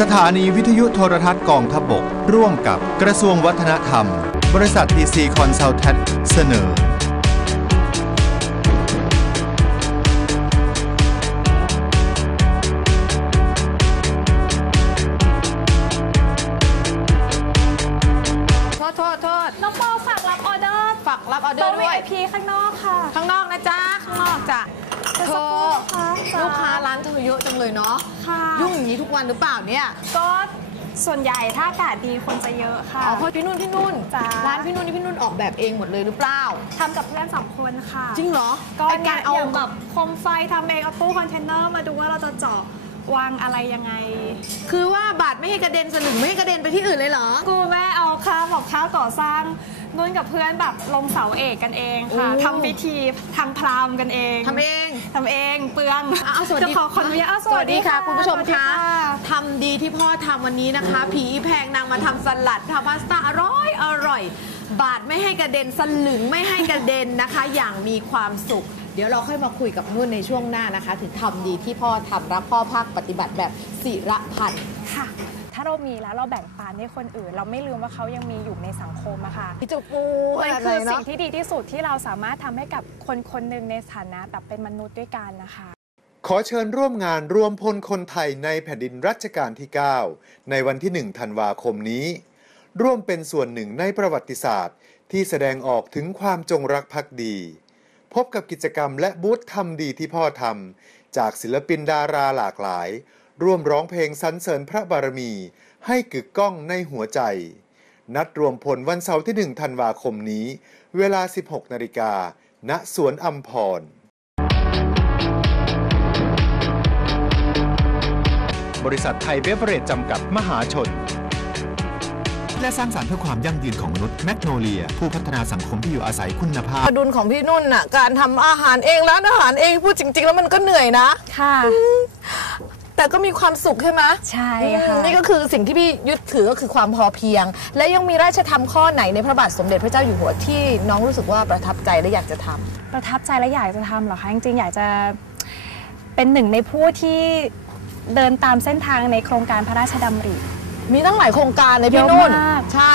สถานีวิทยุโทรทัศน์กองทพบก ร่วมกับกระทรวงวัฒนธรรม บริษัททีซีคอนซัลแทสเสนอ รับออเดอโต๊ะร์ด้วย VIP ข้างนอกค่ะ ข้างนอกนะจ๊ะ ข้างนอกจ้ะเดี๋ยวเธสักอครู่นะคะลูกค้าร้านเธอเยอะจังเลยเนาะค่ะยุ่งอย่างนี้ทุกวันหรือเปล่าเนี่ย ก็ส่วนใหญ่ถ้าอากาศดีคนจะเยอะค่ะอ๋อเพราะพี่นุ่นพี่นุ่นจ้ะร้านพี่นุ่นนี่พี่นุ่นออกแบบเองหมดเลยหรือเปล่าทำกับเพื่อนสองคนค่ะ จริงเหรอก็ไอ้เนี่กายรเอาอย่างแบบโคมไฟทำเองเอาตู้คอนเทนเนอร์มาดูว่าเราจะเจาะวางอะไรยังไง คือว่าบาทไม่ให้กระเด็นสลึงไม่ให้กระเด็นไปที่อื่นเลยเหรอ กูแม่เอาค่าบอกค่าก่อสร้าง นุ่นกับเพื่อนแบบลงเสาเอกกันเองค่ะโอ้ทำพิธีทำพราหมณ์กันเองทำเองทำเองเปลืองอ้าวสวัสดีจะขอขออนุญาตอ้าวสวัสดีค่ะ คุณผู้ชมสวัสดีคะทำดีที่พ่อทำวันนี้นะคะ ผีแพงนางมาทำสลัดทำพาสต้าอร่อยอร่อย บาทไม่ให้กระเด็นสลึงไม่ให้กระเด็นนะคะ อย่างมีความสุขเดี๋ยวเราค่อยมาคุยกับนุ่นในช่วงหน้านะคะ ถึงทำดีที่พ่อทำรับพ่อภาคปฏิบัติแบบศิระพันธ์ค่ะ ถ้าเรามีแล้วเราแบ่งปันให้คนอื่น เราไม่ลืมว่าเขายังมีอยู่ในสังคมอะค่ะพี่จุปูมันอะไรคือเนาะสิ่งที่ดีที่สุดที่เราสามารถทำให้กับคนคนหนึ่งในฐานะแบบเป็นมนุษย์ด้วยกันนะคะขอเชิญร่วมงานรวมพลคนไทยในแผ่นดินรัชกาลที่ 9 ในวันที่ 1 ธันวาคมนี้ ร่วมเป็นส่วนหนึ่งในประวัติศาสตร์ ที่แสดงออกถึงความจงรักภักดี พบกับกิจกรรมและบูธทำดีที่พ่อทำจากศิลปินดาราหลากหลาย ร่วมร้องเพลงสรรเสริญพระบารมี ให้กึกก้องในหัวใจ นัดรวมพลวันเสาร์ที่ 1 ธันวาคมนี้ เวลา 16 นาฬิกา ณ สวนอัมพร บริษัทไทยเบเวอเรจจำกัดมหาชน และสร้างสรรค์เพื่อความยั่งยืนของมนุษย์แมกโนเลีย ผู้พัฒนาสังคมที่อยู่อาศัยคุณภาพดุลของพี่นุ่นน่ะ การทำอาหารเองร้านอาหารเองพูดจริง ๆ แล้วมันก็เหนื่อยนะ ค่ะ แต่ก็มีความสุขใช่ไหมใช่อืค่ะมนี่ก็คือสิ่งที่พี่ยึดถือก็คือความพอเพียง และยังมีราชธรรมข้อไหนในพระบาทสมเด็จพระเจ้าอยู่หัวที่น้องรู้สึกว่าประทับใจและอยากจะทำ ประทับใจและอยากจะทำเหรอคะจริงๆ อยากจะเป็นหนึ่งในผู้ที่เดินตามเส้นทางในโครงการพระราชดำริ มีตั้งหลายโครงการเลยพี่เยอะนุ่นมาก ใช่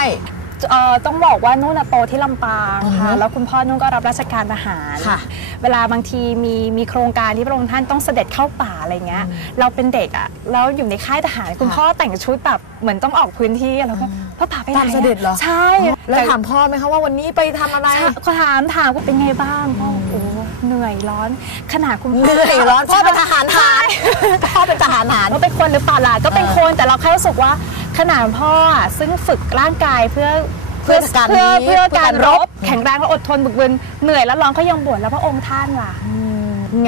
เอ่อต้องบอกว่านุ่นน่ะโตที่ลำปางอือฮึค่ะแล้วคุณพ่อนุ่นก็รับราชการทหาร ค่ะ เวลาบางทีมีมีโครงการที่พระองค์ท่านต้องเสด็จเข้าป่าอะไรเงี้ย เราเป็นเด็กอะแล้วอยู่ในค่ายทหารคุณพ่อแต่งชุดแบบเหมือนต้องออกพื้นที่แล้วก็พ่อป่าไปไหนตามเสด็จเหรอ ใช่แล้วถามพ่อไหมคะว่าวันนี้ไปทำอะไรใช่ก็ถามถามว่าเป็นไงบ้างพ่อโอ้เหนื่อยร้อน ขนาดคุณเหนื่อยร้อนพ่อเป็นทหารหารพ่อเป็นทหารหาร ว่าเป็นคนหรือเปล่าล่ะก็เป็นคนแต่เราแค่รู้สึกว่า ขนาดพ่ออะซึ่งฝึกร่างกายเพื่อเพื่อการเพื่อนี้เพื่อเพื่อการการรรบบ แข็งแรงและอดทนบึกบึนเหนื่อยแล้วร้องเขายังบ่นแล้วพระองค์ท่านล่ะ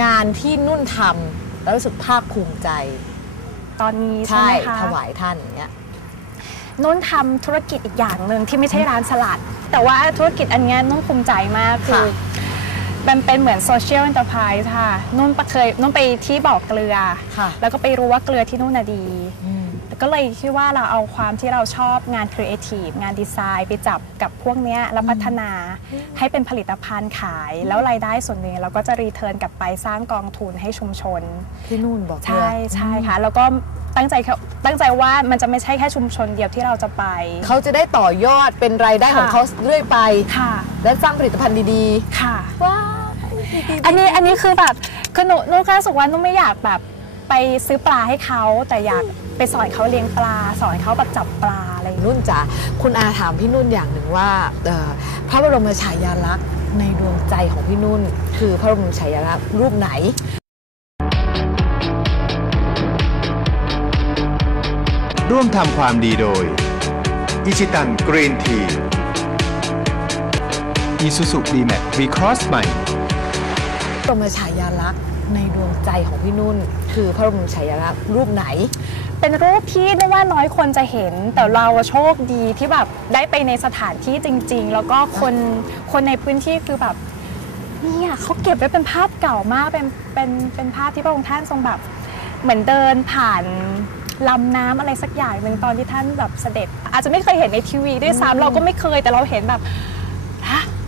งานที่นุ่นทำแล้วรู้สึกภาคภูมิใจ ตอนนี้ใช่ใช่ไหมคะถวายท่านอย่างเงี้ย นุ่นทำธุรกิจอีกอย่างหนึ่งที่ไม่ใช่ร้านสลัด แต่ว่าธุรกิจอันเนี้ยนุ่นภูมิใจมากคือ ค่ะ มันเป็นเหมือนโซเชียล n อน e r p r i s e ค่ะ นุ่นไปเคยนุ่นไปที่บ่อเกลือ ค่ะแล้วก็ไปรู้ว่าเกลือที่นู่นน่ะดี ก็เลยคิดว่าเราเอาความที่เราชอบงานครีเอทีฟงานดีไซน์ไปจับกับพวกเนี้ยแล้วพัฒนาให้เป็นผลิตภัณฑ์ขาย แล้วรายได้ส่วนหนึ่งเราก็จะรีเทิร์นกลับไปสร้างกองทุนให้ชุมชน ที่นู่นบอกใช่ใช่ค่ะ แล้วก็ตั้งใจเขาตั้งใจว่ามันจะไม่ใช่แค่ชุมชนเดียวที่เราจะไป เขาจะได้ต่อยอดเป็นรายได้ของค่ะเขาเรื่อยไปค่ะ และสร้างผลิตภัณฑ์ดีค่ะๆว้าวอันนี้อันนี้คือแบบคือหนูหนูก็รู้สึกว่าหนูไม่อยากแบบ ไปซื้อปลาให้เขาแต่อยากไปสอนเขาเลี้ยงปลา สอนเขาแบบจับปลาอะไรอย่างเงี้ยนุ่นจ๋าคุณอาถามพี่นุ่นอย่างหนึ่งว่าเอ่อพระบรมฉายาลักษณ์ในดวงใจของพี่นุ่น คือพระบรมฉายาลักษณ์รูปไหน ร่วมทำความดีโดย อิชิตันกรีนทีอีซูซูดีแม็กวีครอสใหม่พระบรมฉายาลักษณ์ ในดวงใจของพี่นุ่น คือพระบรมฉายาลักษณ์รูปไหน เป็นรูปที่นึกว่าน้อยคนจะเห็น แต่เราโชคดีที่แบบได้ไปในสถานที่จริง ๆ แล้วก็คนคนในพื้นที่คือแบบเนี่ยเขาเก็บไว้เป็นภาพเก่ามากเป็นเป็นเป็นภาพที่พระองค์ท่านทรงแบบ เหมือนเดินผ่านลำน้ำอะไรสักอย่างหนึ่งตอนที่ท่านแบบเสด็จ อาจจะไม่เคยเห็นในทีวีด้วยซ้ำเราก็ไม่เคยแต่เราเห็นแบบ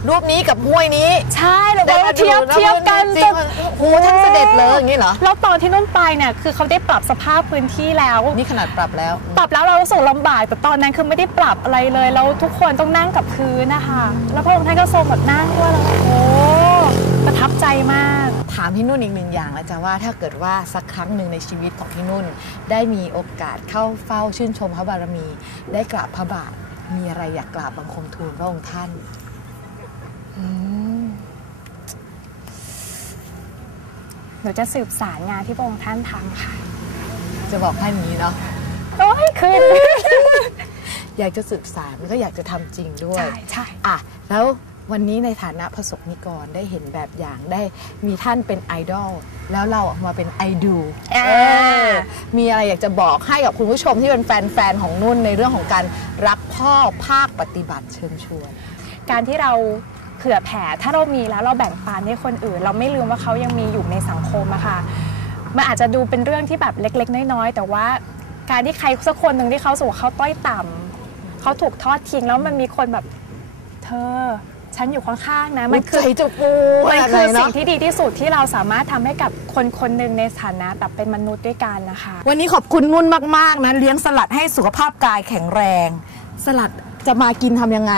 รูปนี้กับห้วยนี้ ใช่แล้วก็เทียบได้มาดูเทียบกันแล้วมันจริงๆโอ้โหท่านเสด็จเลยอย่างนี้เหรอแล้วตอนที่นุ่นไปเนี่ยคือเขาได้ปรับสภาพพื้นที่แล้ว นี่ขนาดปรับแล้ว ปรับแล้วเรารู้สึกลำบากแต่ตอนนั้นคือไม่ได้ปรับอะไรเลยแล้วทุกคนต้องนั่งกับพื้นนะคะแล้วพระองค์ท่านก็ทรงแบบนั่งด้วยแล้วโอ้ประทับใจมาก ถามพี่นุ่นอีกหนึ่งอย่างแล้วจ้ะว่าถ้าเกิดว่าสักครั้งหนึ่งในชีวิตของพี่นุ่น ได้มีโอกาสเข้าเฝ้าชื่นชมพระบารมี ได้กราบพระบาทมีอะไรอยากกราบบังคมทูลพระองค์ท่าน หนูจะสืบสารงานที่พระองค์ท่านทำค่ะ จะบอกท่านอย่างนี้เนาะโอ้ยขึ้นอยากจะสืบสารแล้วก็อยากจะทำจริงด้วย ใช่ใช่อะแล้ววันนี้ในฐานะประสบนิกรได้เห็นแบบอย่างได้มีท่านเป็นไอดอลแล้วเราออกมาเป็นไอดูอ่าเออมีอะไรอยากจะบอกให้กับคุณผู้ชมที่เป็นแฟน ๆ ของนุ่นในเรื่องของการรักพ่อภาคปฏิบัติเชิญชวน การที่เรา เผื่อแผ่ ถ้าเรามีแล้วเราแบ่งปันให้คนอื่น เราไม่ลืมว่าเขายังมีอยู่ในสังคมอะค่ะมันอาจจะดูเป็นเรื่องที่แบบเล็ก ๆ น้อยๆ แต่ว่าการที่ใครสักคนหนึ่งที่เขาสูงเขาต้อยต่ำเขาถูกทอดทิ้งแล้วมันมีคนแบบเธอฉันอยู่ข้างๆนะมัมันนคืคืออใจจะปูมันขนาดคือไหนสิ่งเนาะที่ดีที่สุดที่เราสามารถทำให้กับคนคนหนึ่งในฐานะแบบเป็นมนุษย์ด้วยกันนะคะ วันนี้ขอบคุณนุ่นมากๆนะเลี้ยงสลัดให้สุขภาพกายแข็งแรง สลัดจะมากินทำยังไง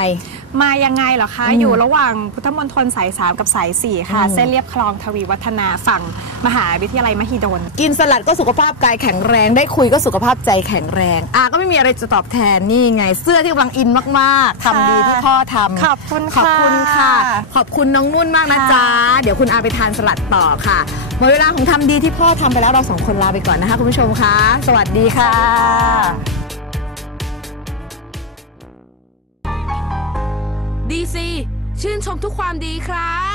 มายังไงเหรอคะ อยู่ระหว่างพุทธมณฑลสาย3กับสาย4ค่ะอืมเส้นเรียบคลองทวีวัฒนาฝั่งมหาวิทยาลัยมหิดล กินสลัดก็สุขภาพกายแข็งแรง ได้คุยก็สุขภาพใจแข็งแรงอะก็ไม่มีอะไรจะตอบแทนนี่ไง เสื้อที่กำลังอินมากๆทำดีที่พ่อทำขอบคุณขอบคุณค่ะค่ะขอบคุณน้องนุ่นมากนะค่ะจ๊ะ เดี๋ยวคุณอาไปทานสลัดต่อค่ะหมดเวลาของทำดีที่พ่อทำไปแล้วเราสองคนลาไปก่อนนะคะคุณผู้ชมคะสวัสดีค่ะ ซีชื่นชมทุกความดีครับ